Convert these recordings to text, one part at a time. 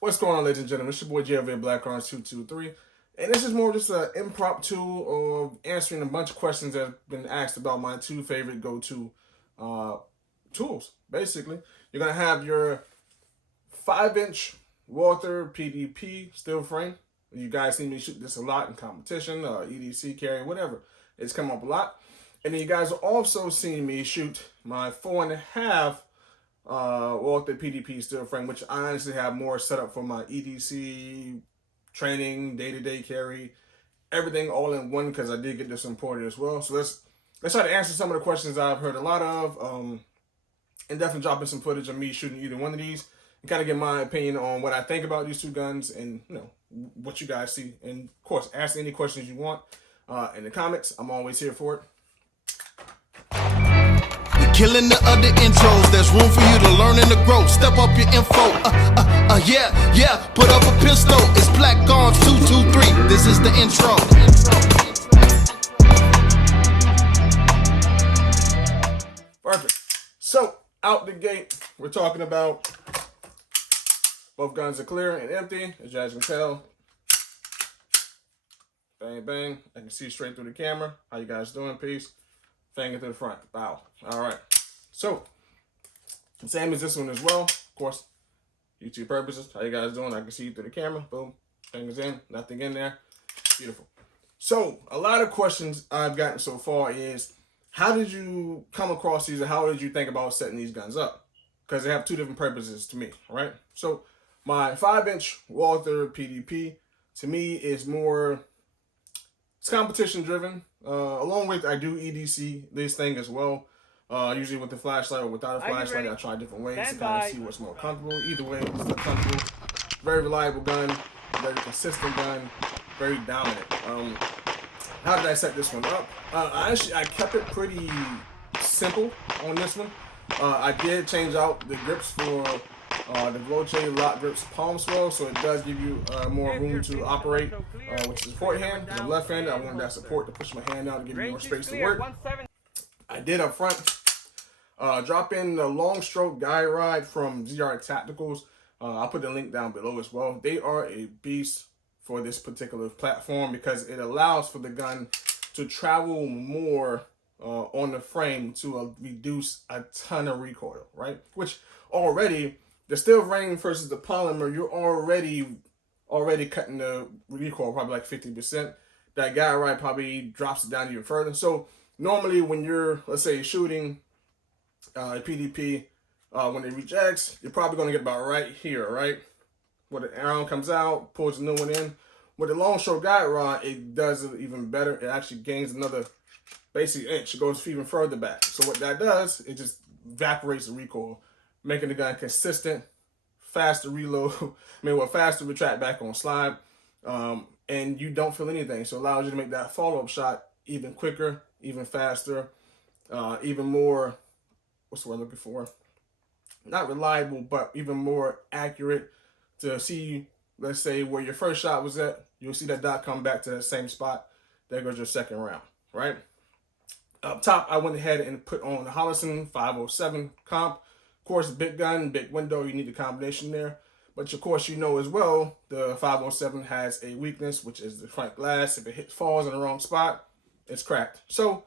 What's going on, ladies and gentlemen? It's your boy JLV Blackarms 223, and this is more just an impromptu of answering a bunch of questions that have been asked about my two favorite go-to uh, tools. Basically, you're gonna have your 5-inch Walther PDP steel frame. You guys see me shoot this a lot in competition, EDC carry, whatever. It's come up a lot, and then you guys are also seeing me shoot my 4.5 Walther PDP steel frame, which I honestly have more set up for my EDC training, day-to-day carry, everything all in one because I did get this imported as well. So let's try to answer some of the questions I've heard a lot of, and definitely dropping some footage of me shooting either one of these and kind of get my opinion on what I think about these two guns and what you guys see. And of course, ask any questions you want in the comments. I'm always here for it. Killing the other intros, there's room for you to learn and to grow. Step up your info, yeah, put up a pistol. It's Black Arms 223, this is the intro. Perfect. So, out the gate, we're talking about both guns are clear and empty, as you guys can tell. Bang, bang. I can see straight through the camera. How you guys doing? Peace. Finger to the front. Bow. All right. So, same as this one as well. Of course, YouTube purposes. How you guys doing? I can see you through the camera. Boom. Fingers in. Nothing in there. Beautiful. So, a lot of questions I've gotten so far is, how did you come across these and how did you think about setting these guns up? Because they have two different purposes to me, right? So, my 5-inch Walther PDP, to me, is more, it's competition driven. Along with, I do EDC this thing as well. Usually with the flashlight or without a flashlight, I try different ways to kind of see what's more comfortable. Either way, it's still comfortable. Very reliable gun, very consistent gun, very dominant. How did I set this one up? I kept it pretty simple on this one. I did change out the grips for the Walther lock grips palm swell, so it does give you more room to operate with the support hand. Because I'm left-handed, I wanted that support to push my hand out and give me more space to work. I did up front drop in the long stroke guide ride from ZR Tacticals. I'll put the link down below as well. They are a beast for this particular platform because it allows for the gun to travel more on the frame to reduce a ton of recoil, right? Which already, the steel frame versus the polymer, you're already cutting the recoil probably like 50%. That guide ride probably drops it down even further. So normally when you're, let's say, shooting a PDP, when it rejects, you're probably going to get about right here, right? Where the arrow comes out, pulls a new one in. With the long stroke guide rod, it does it even better. It actually gains another basic inch. It goes even further back. So what that does, it just evaporates the recoil, making the gun consistent, faster reload, faster retract back on slide, and you don't feel anything. So it allows you to make that follow-up shot even quicker, even faster, even more, what's the word I'm looking for? Not reliable, but even more accurate to see, let's say, where your first shot was at. You'll see that dot come back to that same spot. There goes your second round, right? Up top, I went ahead and put on the Hollison 507 comp. Of course, big gun, big window, you need a combination there. But of course, you know as well, the 507 has a weakness, which is the front glass. If it falls in the wrong spot, it's cracked. So,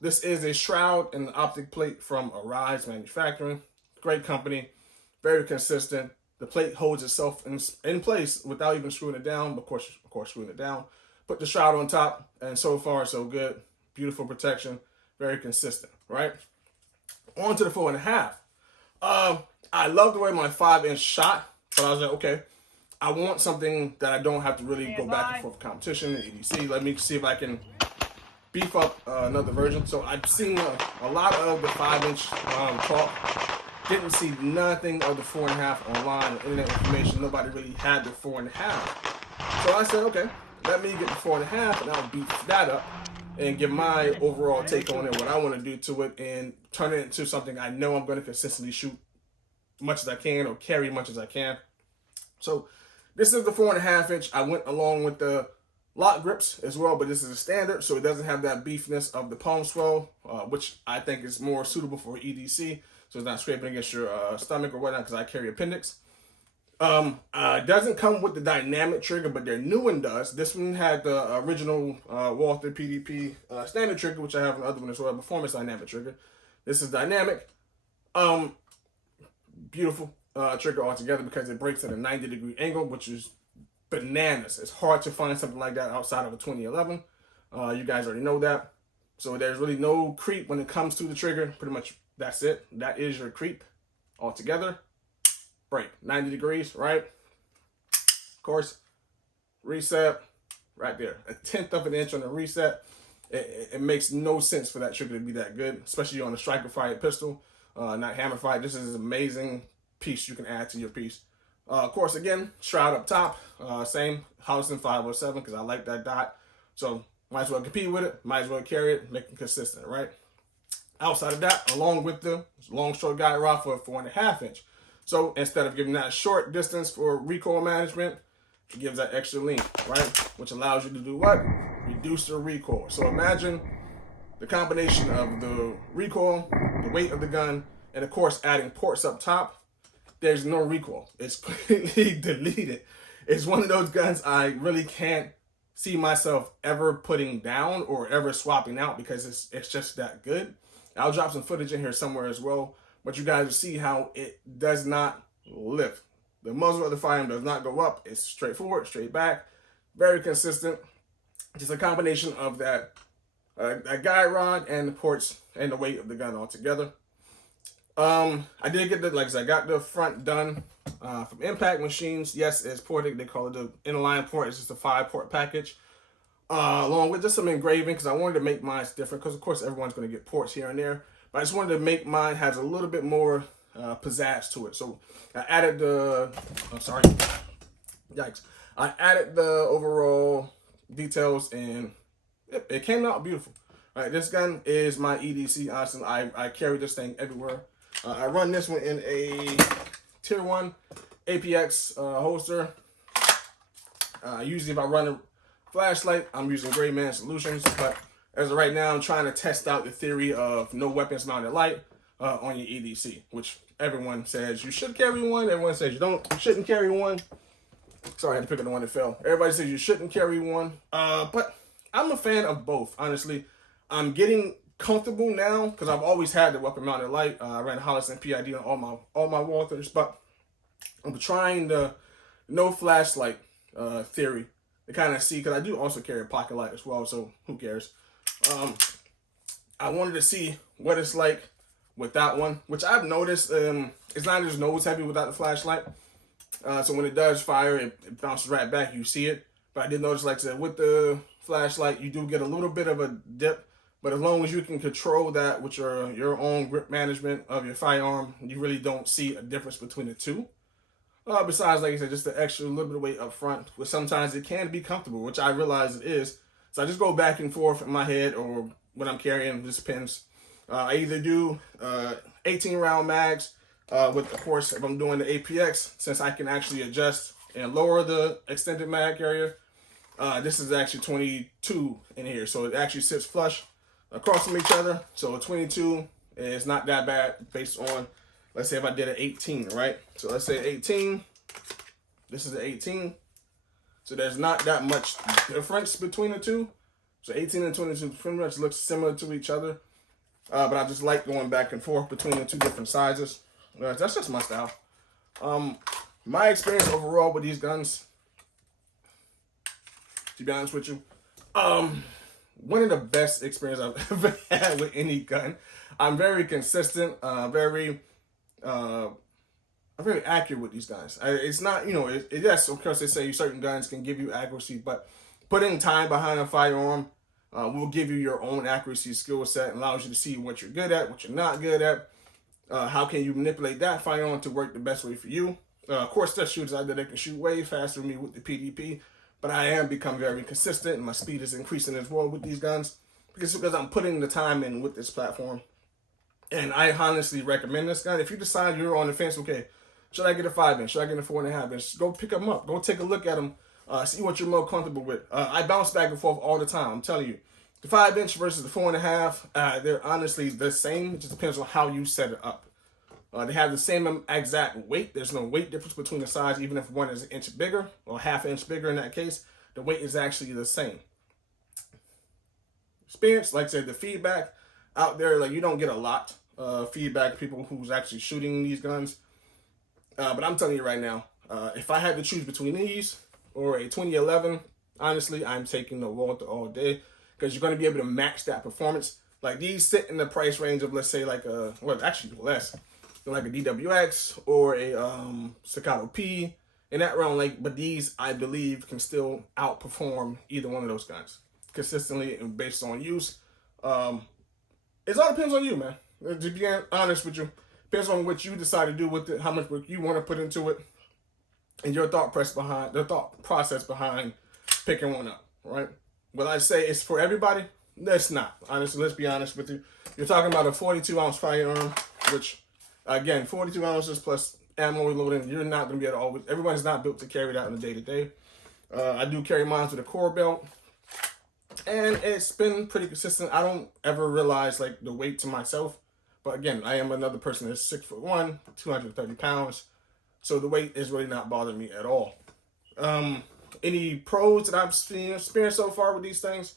this is a shroud and optic plate from Arise Manufacturing. Great company, very consistent. The plate holds itself in place without even screwing it down. Of course, screwing it down. Put the shroud on top, and so far, so good. Beautiful protection, very consistent, right? On to the 4.5. I love the way my 5-inch shot, but I was like, okay, I want something that I don't have to really go back and forth competition and EDC. Let me see if I can beef up another version. So I've seen a lot of the 5-inch talk. Didn't see nothing of the 4.5 online or internet information. Nobody really had the 4.5. So I said, okay, let me get the 4.5 and I'll beef that up and give my overall take on it, what I want to do to it, and turn it into something I know I'm going to consistently shoot as much as I can or carry as much as I can. So this is the 4.5-inch. I went along with the lock grips as well, but this is a standard, so it doesn't have that beefness of the palm swell, which I think is more suitable for EDC, so it's not scraping against your stomach or whatnot, because I carry appendix. It doesn't come with the dynamic trigger, but their new one does. This one had the original Walther PDP standard trigger, which I have another one as well, performance dynamic trigger. This is dynamic. Beautiful trigger altogether because it breaks at a 90-degree angle, which is bananas. It's hard to find something like that outside of a 2011. You guys already know that. So there's really no creep when it comes to the trigger. Pretty much that's it. That is your creep altogether. Break 90 degrees, right? Of course, reset right there. 1/10 of an inch on the reset. It makes no sense for that trigger to be that good, especially on a striker fired pistol, not hammer fired. This is an amazing piece you can add to your piece. Of course, again, shroud up top, same Houston 507 because I like that dot. So might as well compete with it, might as well carry it, make it consistent, right? Outside of that, along with the long stroke guide rod for a 4.5 inch. So instead of giving that a short distance for recoil management, it gives that extra length, right? Which allows you to do what? Reduce the recoil. So imagine the combination of the recoil, the weight of the gun, and of course adding ports up top. There's no recoil. It's completely deleted. It's one of those guns I really can't see myself ever putting down or ever swapping out because it's just that good. I'll drop some footage in here somewhere as well, but you guys will see how it does not lift. The muzzle of the firearm does not go up. It's straight forward, straight back, very consistent. Just a combination of that guide rod and the ports and the weight of the gun altogether. I did get the, like I said, I got the front done from Impact Machines. Yes, it's ported. They call it the inline port. It's just a 5-port package. Along with just some engraving because I wanted to make mine different because of course everyone's going to get ports here and there. But I just wanted to make mine has a little bit more pizzazz to it. So I added the, I'm sorry, yikes. I added the overall details and it came out beautiful. All right, this gun is my EDC. Honestly, I carry this thing everywhere. I run this one in a tier 1 APX holster. Usually if I run a flashlight, I'm using Gray Man Solutions, but as of right now, I'm trying to test out the theory of no weapons mounted light on your EDC, which everyone says you should carry one. Everyone says you shouldn't carry one. Sorry, I had to pick up the one that fell. Everybody says you shouldn't carry one, but I'm a fan of both, honestly. I'm getting comfortable now because I've always had the weapon mounted light. I ran Hollis and PID on all my Walthers, but I'm trying the no flashlight theory to kind of see, because I do also carry a pocket light as well, so who cares? I wanted to see what it's like with that one, which I've noticed it's not as nose heavy without the flashlight. So when it does fire, it bounces right back. You see it. But I did notice, like I said, with the flashlight, you do get a little bit of a dip. But as long as you can control that with your own grip management of your firearm, you really don't see a difference between the two. Besides, like I said, just the extra little bit of weight up front, which sometimes it can be comfortable, which I realize it is. So I just go back and forth in my head or what I'm carrying. It just depends. I either do 18-round mags with, of course, if I'm doing the APX, since I can actually adjust and lower the extended mag area. This is actually 22 in here, so it actually sits flush across from each other. So a 22 is not that bad based on, let's say if I did an 18, right? So let's say 18, this is the 18. So there's not that much difference between the two. So 18 and 22 pretty much looks similar to each other. But I just like going back and forth between the two different sizes. That's just my style. My experience overall with these guns, to be honest with you, one of the best experiences I've ever had with any gun. I'm very consistent, very accurate with these guns. It's not, yes, of course they say certain guns can give you accuracy, but putting time behind a firearm will give you your own accuracy skill set and allows you to see what you're good at, what you're not good at. How can you manipulate that firearm to work the best way for you? Of course, there's shooters out there that can shoot way faster than me with the PDP, but I am becoming very consistent and my speed is increasing as well with these guns because I'm putting the time in with this platform. And I honestly recommend this gun. If you decide you're on the fence, okay, should I get a 5-inch? Should I get a 4.5 inch? Go pick them up. Go take a look at them. See what you're more comfortable with. I bounce back and forth all the time. I'm telling you. The 5-inch versus the 4.5, they're honestly the same. It just depends on how you set it up. They have the same exact weight. There's no weight difference between the sides, even if one is an inch bigger or half an inch bigger in that case. The weight is actually the same. Experience, like I said, the feedback out there, like you don't get a lot of feedback people who's actually shooting these guns. But I'm telling you right now, if I had to choose between these or a 2011, honestly, I'm taking the Walther all day, because you're going to be able to match that performance. Like these sit in the price range of, let's say, like a, well, actually less than like a DWX or a Staccato P in that realm. Like, but these, I believe, can still outperform either one of those guns consistently and based on use. It all depends on you, man. To be honest with you, depends on what you decide to do with it, how much work you want to put into it, and your thought process behind picking one up, right? Will I say it's for everybody? That's not. Honestly, let's be honest with you. You're talking about a 42-ounce firearm, which, again, 42 ounces plus ammo reloading, you're not going to be able to always, everyone's not built to carry that on a day-to-day. I do carry mine with a core belt, and it's been pretty consistent. I don't ever realize, like, the weight to myself. But again, I am another person that's 6'1", 230 pounds. So the weight is really not bothering me at all. Any pros that I've experienced so far with these things?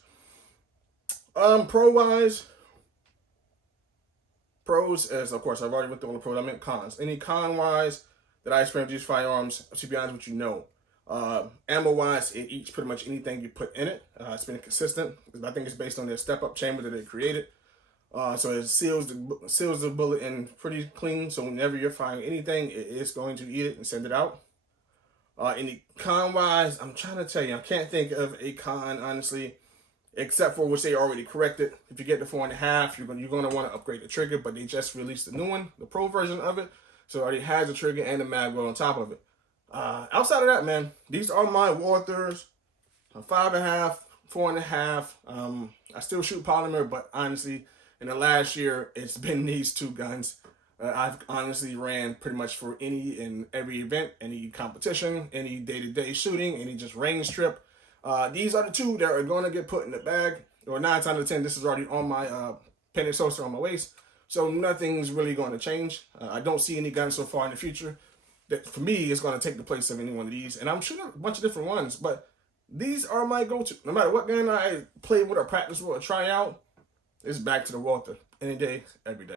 Pro-wise, pros is, of course, I've already went through all the pros. I meant cons. Any con-wise that I experienced with these firearms, to be honest with you, no. Ammo-wise, it eats pretty much anything you put in it. It's been consistent. I think it's based on their step-up chamber that they created. So it seals the bullet in pretty clean. So whenever you're firing anything, it is going to eat it and send it out. Any con-wise, I'm trying to tell you, I can't think of a con, honestly, except for which they already corrected. If you get the 4.5, you're going to want to upgrade the trigger, but they just released the new one, the pro version of it. So it already has a trigger and a mag well on top of it. Outside of that, man, these are my Walthers, 5.5, 4.5. I still shoot polymer, but honestly, in the last year, it's been these two guns. I've honestly ran pretty much for any and every event, any competition, any day-to-day shooting, any just range trip. These are the two that are going to get put in the bag, or 9 times out of 10, this is already on my Pentax holster on my waist. So nothing's really going to change. I don't see any guns so far in the future that, for me, is going to take the place of any one of these. And I'm shooting a bunch of different ones, but these are my go-to. No matter what gun I play with or practice with or try out, it's back to the Walther. Any day, every day.